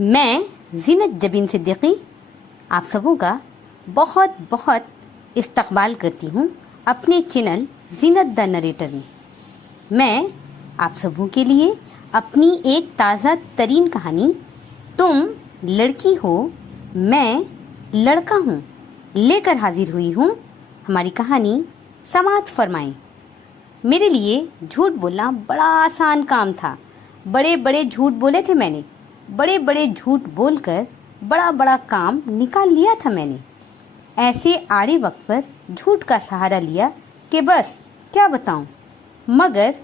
मैं ज़ीनत जबीन सिद्दीकी आप सबों का बहुत बहुत इस्तकबाल करती हूँ अपने चैनल ज़ीनत द नरेटर में। मैं आप सबों के लिए अपनी एक ताज़ा तरीन कहानी तुम लड़की हो मैं लड़का हूँ लेकर हाजिर हुई हूँ। हमारी कहानी समाअत फरमाएं। मेरे लिए झूठ बोलना बड़ा आसान काम था। बड़े बड़े झूठ बोले थे मैंने। बड़े बड़े झूठ बोलकर बड़ा बड़ा काम निकाल लिया था मैंने। ऐसे आड़े वक्त पर झूठ का सहारा लिया कि बस क्या बताऊं। मगर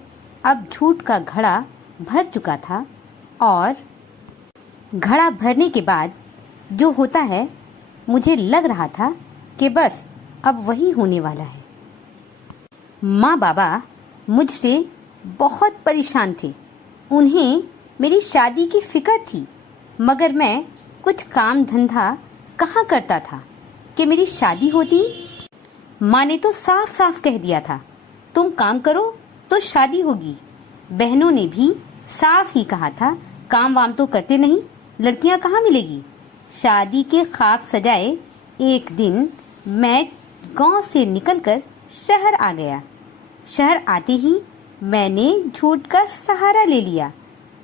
अब झूठ का घड़ा भर चुका था और घड़ा भरने के बाद जो होता है मुझे लग रहा था कि बस अब वही होने वाला है। माँ बाबा मुझसे बहुत परेशान थे। उन्हें मेरी शादी की फिक्र थी, मगर मैं कुछ काम धंधा कहाँ करता था कि मेरी शादी होती। माँ ने तो साफ साफ कह दिया था, तुम काम करो तो शादी होगी। बहनों ने भी साफ ही कहा था, काम वाम तो करते नहीं, लड़कियां कहाँ मिलेगी। शादी के ख्वाब सजाए एक दिन मैं गांव से निकलकर शहर आ गया। शहर आते ही मैंने झूठ का सहारा ले लिया।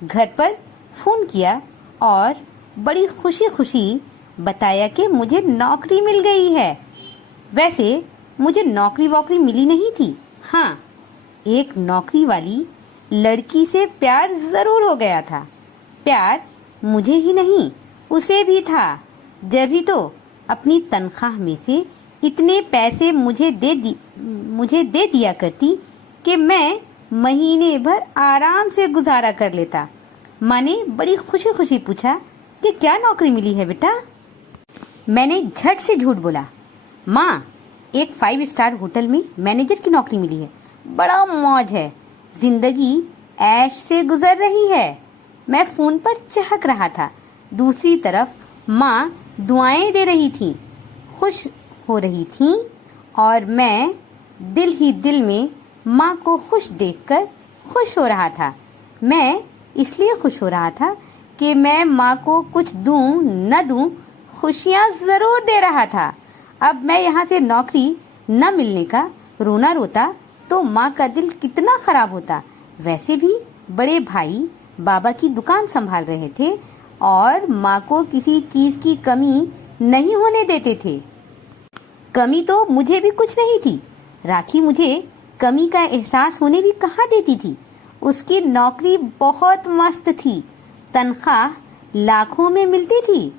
घर पर फोन किया और बड़ी खुशी खुशी बताया कि मुझे नौकरी मिल गई है। वैसे मुझे नौकरी वोकरी मिली नहीं थी। हाँ, एक नौकरी वाली लड़की से प्यार जरूर हो गया था। प्यार मुझे ही नहीं उसे भी था। जब ही तो अपनी तनख्वाह में से इतने पैसे मुझे दे दिया करती कि मैं महीने भर आराम से गुजारा कर लेता। माँ ने बड़ी खुशी खुशी पूछा कि क्या नौकरी मिली है बेटा। मैंने झट से झूठ बोला, माँ एक 5 स्टार होटल में मैनेजर की नौकरी मिली है। बड़ा मौज है, जिंदगी ऐश से गुजर रही है। मैं फोन पर चहक रहा था। दूसरी तरफ माँ दुआएं दे रही थी, खुश हो रही थी और मैं दिल ही दिल में माँ को खुश देखकर खुश हो रहा था। मैं इसलिए खुश हो रहा था कि मैं माँ को कुछ दूं न दूं, खुशियाँ जरूर दे रहा था। अब मैं यहाँ से नौकरी न मिलने का रोना रोता तो माँ का दिल कितना खराब होता। वैसे भी बड़े भाई बाबा की दुकान संभाल रहे थे और माँ को किसी चीज की कमी नहीं होने देते थे। कमी तो मुझे भी कुछ नहीं थी। राखी मुझे कमी का एहसास होने भी कहाँ देती थी। उसकी नौकरी बहुत मस्त थी, तनख्वाह लाखों में मिलती थी।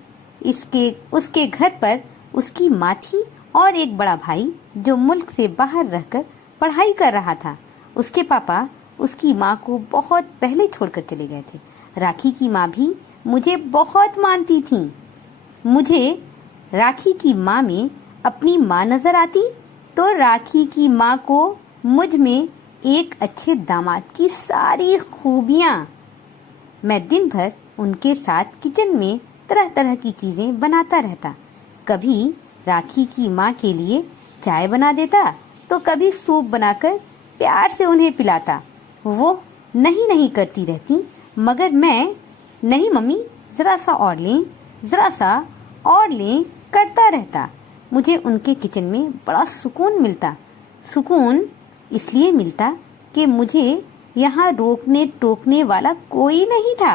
उसके घर पर उसकी माँ थी और एक बड़ा भाई जो मुल्क से बाहर रहकर पढ़ाई कर रहा था। उसके पापा उसकी माँ को बहुत पहले छोड़कर चले गए थे। राखी की माँ भी मुझे बहुत मानती थी। मुझे राखी की माँ में अपनी माँ नजर आती तो राखी की माँ को मुझ में एक अच्छे दामाद की सारी खूबियाँ। मैं दिन भर उनके साथ किचन में तरह तरह की चीजें बनाता रहता। कभी राखी की माँ के लिए चाय बना देता तो कभी सूप बनाकर प्यार से उन्हें पिलाता। वो नहीं करती रहती, मगर मैं नहीं मम्मी जरा सा और लें, जरा सा और लें करता रहता। मुझे उनके किचन में बड़ा सुकून मिलता। सुकून इसलिए मिलता कि मुझे यहाँ रोकने टोकने वाला कोई नहीं था।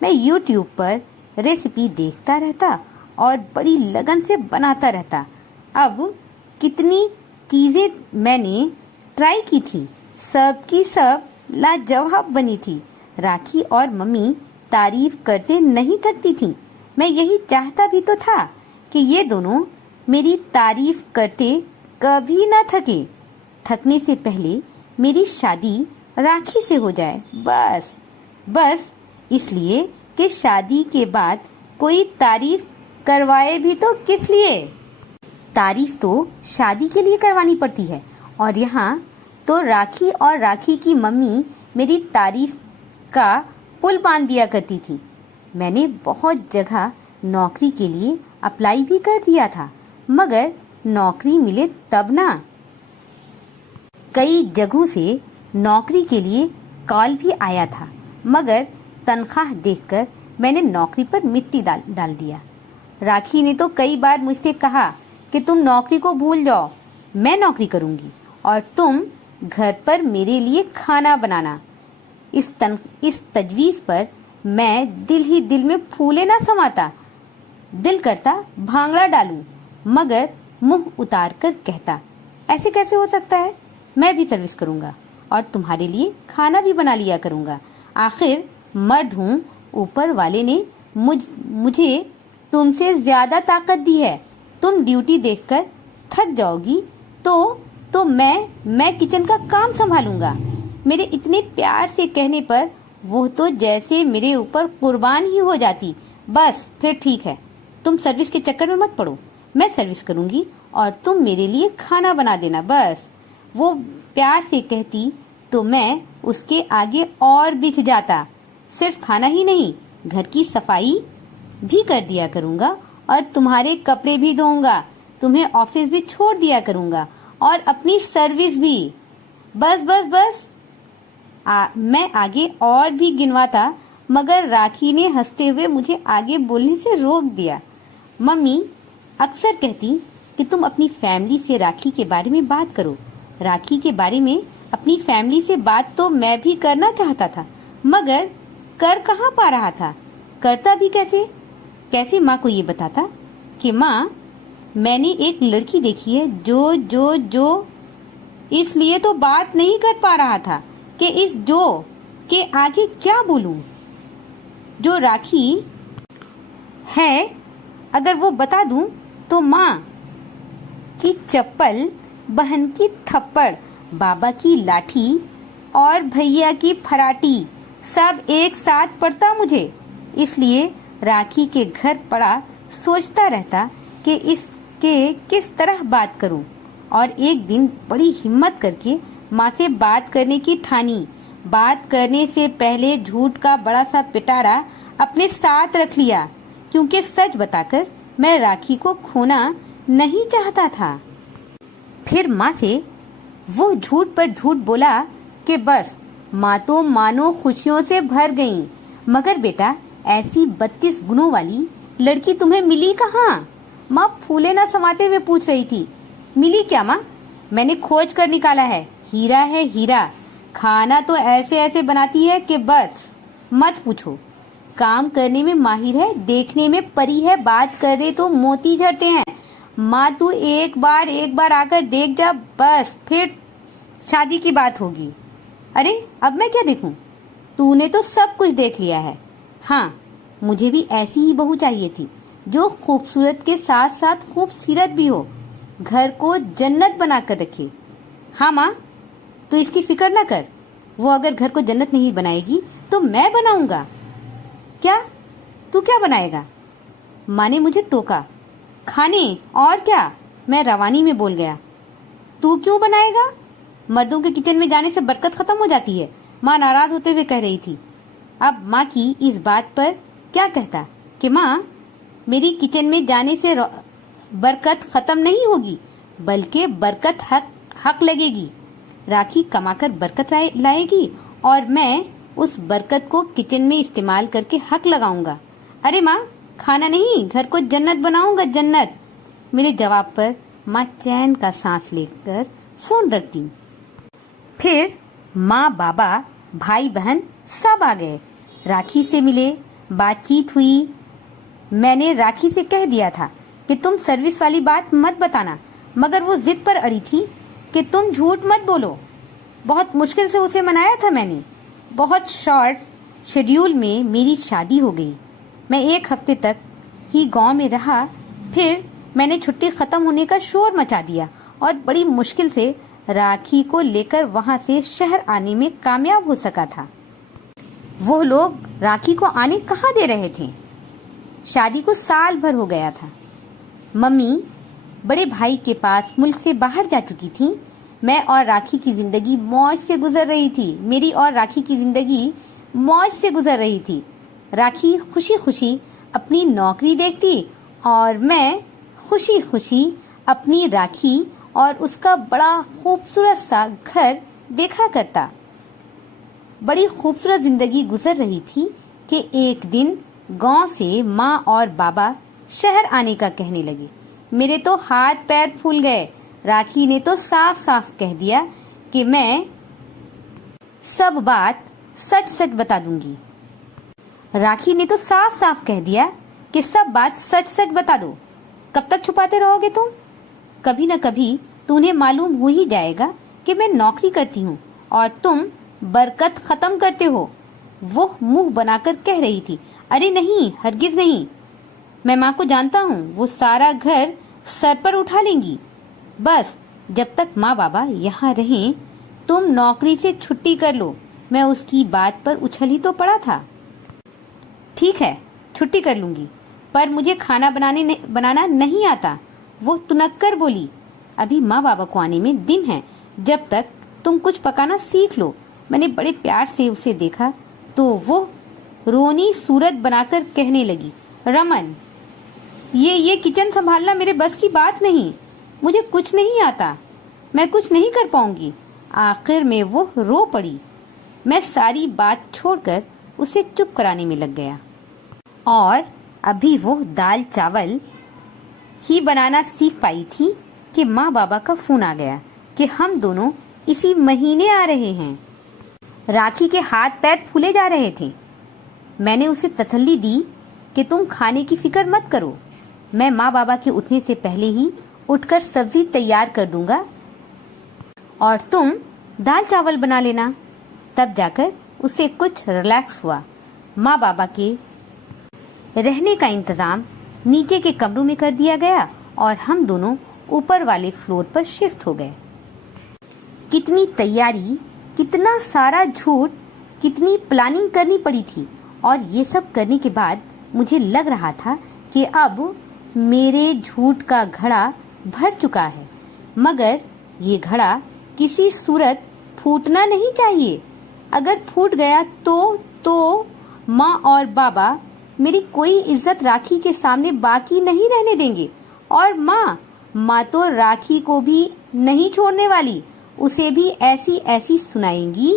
मैं YouTube पर रेसिपी देखता रहता और बड़ी लगन से बनाता रहता। अब कितनी चीजें मैंने ट्राई की थी, सब की सब लाजवाब बनी थी। राखी और मम्मी तारीफ करते नहीं थकती थी। मैं यही चाहता भी तो था कि ये दोनों मेरी तारीफ करते कभी न थके। थकने से पहले मेरी शादी राखी से हो जाए, बस इसलिए कि शादी के बाद कोई तारीफ करवाए भी तो किस लिए। तारीफ तो शादी के लिए करवानी पड़ती है और यहाँ तो राखी और राखी की मम्मी मेरी तारीफ का पुल बांध दिया करती थी। मैंने बहुत जगह नौकरी के लिए अप्लाई भी कर दिया था, मगर नौकरी मिले तब ना। कई जगहों से नौकरी के लिए कॉल भी आया था, मगर तनख्वाह देखकर मैंने नौकरी पर मिट्टी डाल दिया। राखी ने तो कई बार मुझसे कहा कि तुम नौकरी को भूल जाओ, मैं नौकरी करूंगी और तुम घर पर मेरे लिए खाना बनाना। इस तजवीज पर मैं दिल ही दिल में फूले ना समाता। दिल करता भांगड़ा डालूं, मगर मुंह उतार कर कहता, ऐसे कैसे हो सकता है, मैं भी सर्विस करूंगा और तुम्हारे लिए खाना भी बना लिया करूंगा। आखिर मर्द हूँ, ऊपर वाले ने मुझे तुमसे ज्यादा ताकत दी है। तुम ड्यूटी देखकर थक जाओगी तो मैं किचन का काम संभालूंगा। मेरे इतने प्यार से कहने पर वो तो जैसे मेरे ऊपर कुर्बान ही हो जाती। बस फिर ठीक है, तुम सर्विस के चक्कर में मत पड़ो, मैं सर्विस करूंगी और तुम मेरे लिए खाना बना देना। बस वो प्यार से कहती तो मैं उसके आगे और बिछ जाता। सिर्फ खाना ही नहीं, घर की सफाई भी कर दिया करूंगा और तुम्हारे कपड़े भी धोऊंगा, तुम्हें ऑफिस भी छोड़ दिया करूंगा और अपनी सर्विस भी। बस बस बस मैं आगे और भी गिनवाता, मगर राखी ने हंसते हुए मुझे आगे बोलने से रोक दिया। मम्मी अक्सर कहती कि तुम अपनी फैमिली से राखी के बारे में बात करो। राखी के बारे में अपनी फैमिली से बात तो मैं भी करना चाहता था, मगर कर कहाँ पा रहा था, करता भी कैसे माँ को ये बताता कि माँ मैंने एक लड़की देखी है जो इसलिए तो बात नहीं कर पा रहा था कि इस जो के आगे क्या बोलूं। जो राखी है अगर वो बता दूं तो माँ की चप्पल, बहन की थप्पड़, बाबा की लाठी और भैया की फराटी सब एक साथ पड़ता मुझे। इसलिए राखी के घर पड़ा सोचता रहता कि इसके किस तरह बात करूं। और एक दिन बड़ी हिम्मत करके माँ से बात करने की ठानी। बात करने से पहले झूठ का बड़ा सा पिटारा अपने साथ रख लिया, क्योंकि सच बताकर मैं राखी को खोना नहीं चाहता था। फिर माँ से वो झूठ पर झूठ बोला कि बस माँ तो मानो खुशियों से भर गईं, मगर बेटा ऐसी 32 गुणों वाली लड़की तुम्हें मिली कहाँ? माँ फूले ना समाते हुए पूछ रही थी। मिली क्या माँ? मैंने खोज कर निकाला है, हीरा है हीरा। खाना तो ऐसे ऐसे बनाती है कि बस मत पूछो। काम करने में माहिर है, देखने में परी है, बात करे तो मोती झड़ते हैं। माँ तू एक बार आकर देख जा, बस फिर शादी की बात होगी। अरे अब मैं क्या देखूं? तूने तो सब कुछ देख लिया है। हाँ, मुझे भी ऐसी ही बहू चाहिए थी, जो खूबसूरत के साथ साथ खूबसूरत भी हो, घर को जन्नत बना कर रखे। हाँ माँ, तू इसकी फिक्र न कर, वो अगर घर को जन्नत नहीं बनाएगी तो मैं बनाऊंगा। क्या? तू क्या बनाएगा? माँ ने मुझे टोका। खाने और क्या, मैं रवानी में बोल गया। तू क्यों बनाएगा? मर्दों के किचन में जाने से बरकत खत्म हो जाती है, माँ नाराज होते हुए कह रही थी। अब माँ की इस बात पर क्या कहता कि माँ मेरी किचन में जाने से बरकत खत्म नहीं होगी, बल्कि बरकत हक लगेगी। राखी कमाकर बरकत लाएगी और मैं उस बरकत को किचन में इस्तेमाल करके हक लगाऊंगा। अरे माँ, खाना नहीं, घर को जन्नत बनाऊंगा, जन्नत। मेरे जवाब पर माँ चैन का सांस लेकर फोन रख दी। फिर माँ, बाबा, भाई बहन सब आ गए, राखी से मिले, बातचीत हुई। मैंने राखी से कह दिया था कि तुम सर्विस वाली बात मत बताना, मगर वो जिद पर अड़ी थी कि तुम झूठ मत बोलो। बहुत मुश्किल से उसे मनाया था मैंने। बहुत शॉर्ट शेड्यूल में मेरी शादी हो गई। मैं 1 हफ्ते तक ही गांव में रहा, फिर मैंने छुट्टी खत्म होने का शोर मचा दिया और बड़ी मुश्किल से राखी को लेकर वहां से शहर आने में कामयाब हो सका था। वो लोग राखी को आने कहाँ दे रहे थे? शादी को साल भर हो गया था। मम्मी बड़े भाई के पास मुल्क से बाहर जा चुकी थी। मैं और राखी की जिंदगी मौज से गुजर रही थी। मेरी और राखी की जिंदगी मौज से गुजर रही थी। राखी खुशी खुशी अपनी नौकरी देखती और मैं खुशी खुशी अपनी राखी और उसका बड़ा खूबसूरत सा घर देखा करता। बड़ी खूबसूरत जिंदगी गुजर रही थी कि एक दिन गांव से माँ और बाबा शहर आने का कहने लगे। मेरे तो हाथ पैर फूल गए। राखी ने तो साफ साफ कह दिया कि मैं सब बात सच सच बता दूंगी। राखी ने तो साफ साफ कह दिया कि सब बात सच सच बता दो। कब तक छुपाते रहोगे तुम? कभी न कभी तुम्हें मालूम हो ही जाएगा कि मैं नौकरी करती हूँ और तुम बरकत खत्म करते हो। वो मुंह बनाकर कह रही थी। अरे नहीं, हरगिज नहीं। मैं माँ को जानता हूँ, वो सारा घर सर पर उठा लेंगी। बस जब तक माँ बाबा यहाँ रहें तुम नौकरी से छुट्टी कर लो। मैं उसकी बात पर उछल ही तो पड़ा था। ठीक है, छुट्टी कर लूंगी, पर मुझे खाना बनाना नहीं आता, वो तुनक्कर बोली। अभी माँ बाबा को आने में दिन है, जब तक तुम कुछ पकाना सीख लो। मैंने बड़े प्यार से उसे देखा तो वो रोनी सूरत बनाकर कहने लगी, रमन, ये किचन संभालना मेरे बस की बात नहीं। मुझे कुछ नहीं आता, मैं कुछ नहीं कर पाऊंगी। आखिर में वो रो पड़ी। मैं सारी बात छोड़कर उसे चुप कराने में लग गया और अभी वो दाल चावल ही बनाना सीख पाई थी कि माँ बाबा का फोन आ गया कि हम दोनों इसी महीने आ रहे हैं। राखी के हाथ पैर फूले जा रहे थे। मैंने उसे तसल्ली दी कि तुम खाने की फिक्र मत करो, मैं माँ बाबा के उठने से पहले ही उठकर सब्जी तैयार कर दूंगा और तुम दाल चावल बना लेना। तब जाकर उसे कुछ रिलैक्स हुआ। माँ बाबा के रहने का इंतजाम नीचे के कमरों में कर दिया गया और हम दोनों ऊपर वाले फ्लोर पर शिफ्ट हो गए। कितनी तैयारी, कितना सारा झूठ, कितनी प्लानिंग करनी पड़ी थी और ये सब करने के बाद मुझे लग रहा था कि अब मेरे झूठ का घड़ा भर चुका है, मगर ये घड़ा किसी सूरत फूटना नहीं चाहिए। अगर फूट गया तो माँ और बाबा मेरी कोई इज्जत राखी के सामने बाकी नहीं रहने देंगे और माँ तो राखी को भी नहीं छोड़ने वाली। उसे भी ऐसी सुनाएंगी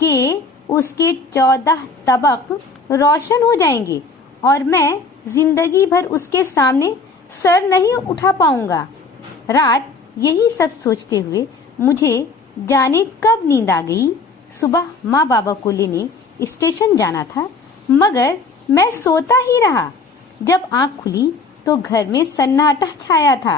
कि उसके 14 तबक रोशन हो जाएंगे और मैं जिंदगी भर उसके सामने सर नहीं उठा पाऊंगा। रात यही सब सोचते हुए मुझे जाने कब नींद आ गई। सुबह माँ बाबा को लेने स्टेशन जाना था, मगर मैं सोता ही रहा। जब आँख खुली तो घर में सन्नाटा छाया था।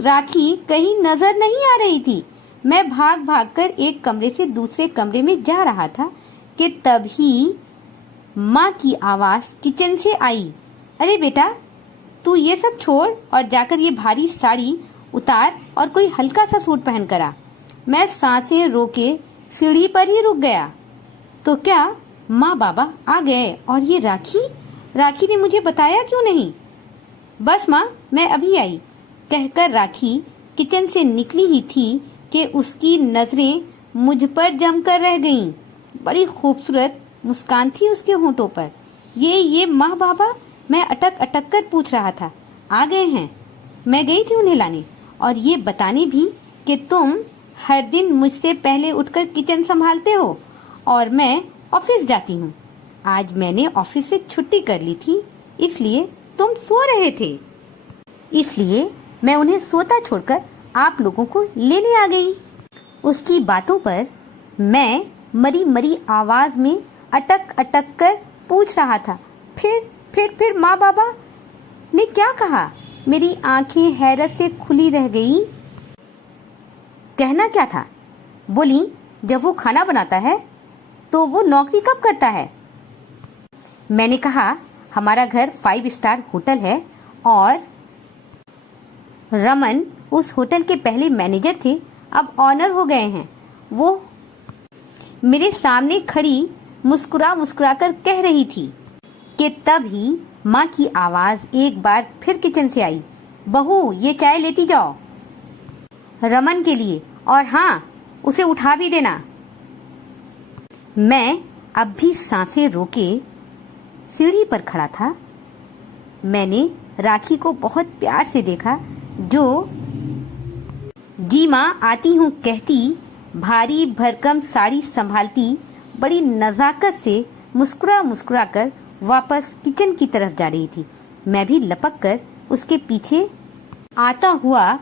राखी कहीं नजर नहीं आ रही थी। मैं भाग कर एक कमरे से दूसरे कमरे में जा रहा था कि तभी माँ की आवाज किचन से आई। अरे बेटा, तू ये सब छोड़ और जाकर ये भारी साड़ी उतार और कोई हल्का सा सूट पहन कर आ। मैं सांसें रोके सीढ़ी पर ही रुक गया तो क्या माँ बाबा आ गए और ये राखी ने मुझे बताया क्यों नहीं? बस माँ, मैं अभी आई, कहकर राखी किचन से निकली ही थी कि उसकी नजरें मुझ पर जमकर रह गईं। बड़ी खूबसूरत मुस्कान थी उसके होंठों पर। ये माँ बाबा, मैं अटक कर पूछ रहा था। आ गए हैं। मैं गई थी उन्हें लाने और ये बताने भी कि तुम हर दिन मुझसे पहले उठकर किचन संभालते हो और मैं ऑफिस जाती हूँ। आज मैंने ऑफिस से छुट्टी कर ली थी, इसलिए तुम सो रहे थे, इसलिए मैं उन्हें सोता छोड़कर आप लोगों को लेने आ गई। उसकी बातों पर मैं मरी आवाज में अटक कर पूछ रहा था, फिर माँ बाबा ने क्या कहा? मेरी आंखें हैरत से खुली रह गईं। कहना क्या था? बोली, जब वो खाना बनाता है तो वो नौकरी कब करता है? मैंने कहा, हमारा घर 5 स्टार होटल है और रमन उस होटल के पहले मैनेजर थे, अब ऑनर हो गए हैं। वो मेरे सामने खड़ी मुस्कुरा कर कह रही थी कि तभी माँ की आवाज एक बार फिर किचन से आई। बहू, ये चाय लेती जाओ रमन के लिए, और हाँ, उसे उठा भी देना। मैं अब भी सांसें रोके सीढ़ी पर खड़ा था। मैंने राखी को बहुत प्यार से देखा, जो जी माँ आती हूँ कहती, भारी भरकम साड़ी संभालती, बड़ी नजाकत से मुस्कुरा कर वापस किचन की तरफ जा रही थी। मैं भी लपक कर उसके पीछे आता हुआ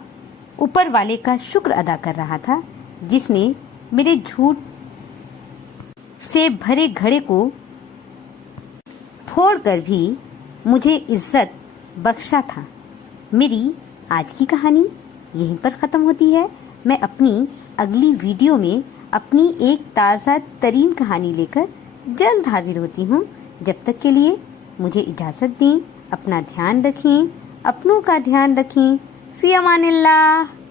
ऊपर वाले का शुक्र अदा कर रहा था, जिसने मेरे झूठ से भरे घड़े को फोड़कर भी मुझे इज्जत बख्शा था। मेरी आज की कहानी यहीं पर खत्म होती है। मैं अपनी अगली वीडियो में अपनी एक ताज़ा तरीन कहानी लेकर जल्द हाजिर होती हूँ। जब तक के लिए मुझे इजाज़त दें। अपना ध्यान रखें, अपनों का ध्यान रखें। फ़ी अमानिल्लाह।